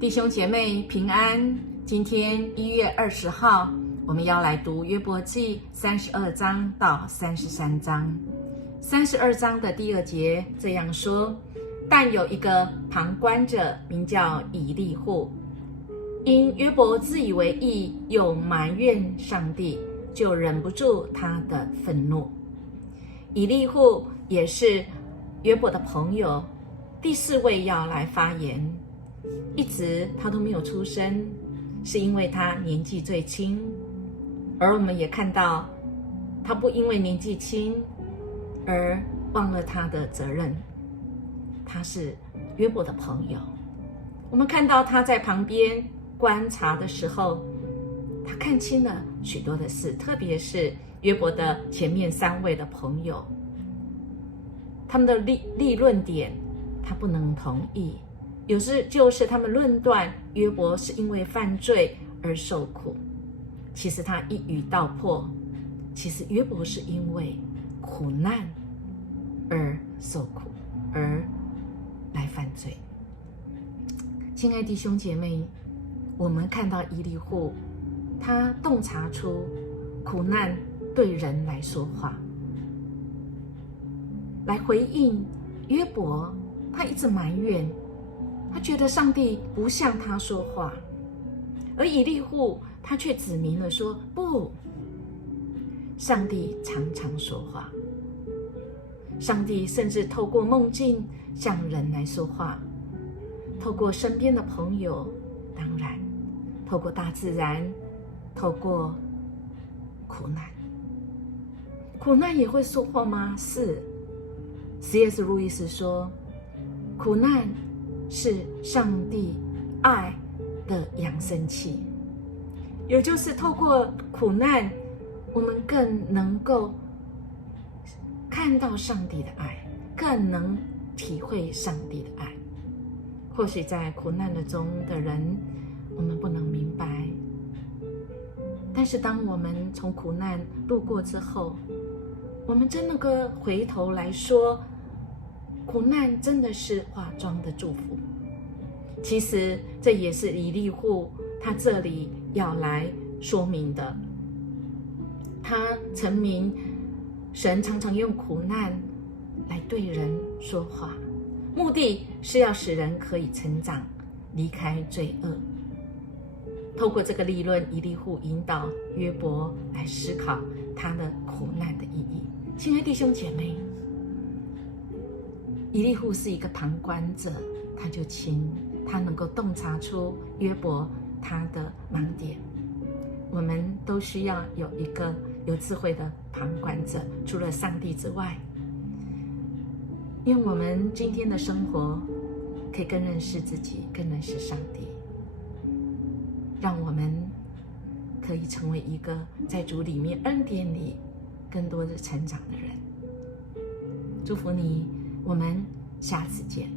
弟兄姐妹平安。今天1月20号，我们要来读约伯记32章到33章。32章的第2节这样说：但有一个旁观者，名叫以利户，因约伯自以为义，又埋怨上帝，就忍不住他的愤怒。以利户也是约伯的朋友，第4位要来发言。一直他都没有出声，是因为他年纪最轻。而我们也看到，他不因为年纪轻而忘了他的责任。他是约伯的朋友。我们看到他在旁边观察的时候，他看清了许多的事，特别是约伯的前面3位的朋友，他们的立论点他不能同意。有时就是他们论断约伯是因为犯罪而受苦，其实他一语道破，其实约伯是因为苦难而受苦，而来犯罪。亲爱弟兄姐妹，我们看到以利户，他洞察出苦难对人来说话，来回应约伯。他一直埋怨，他觉得上帝不向他说话，而以利户他却指明了说，不，上帝常常说话。上帝甚至透过梦境向人来说话，透过身边的朋友，当然透过大自然，透过苦难。苦难也会说话吗？是。C.S. 路易斯说，苦难是上帝爱的扬声器，也就是透过苦难，我们更能够看到上帝的爱，更能体会上帝的爱。或许在苦难的中的人，我们不能明白，但是当我们从苦难路过之后，我们真能够回头来说，苦难真的是化妆的祝福。其实这也是以利户他这里要来说明的。他陈明神常常用苦难来对人说话，目的是要使人可以成长，离开罪恶。透过这个立论，以利户引导约伯来思考他的苦难的意义。亲爱弟兄姐妹，以利户是一个旁观者，他就轻，他能够洞察出约伯他的盲点。我们都需要有一个有智慧的旁观者，除了上帝之外。因为我们今天的生活可以更认识自己，更认识上帝，让我们可以成为一个在主里面恩典里更多的成长的人。祝福你，我们下次见。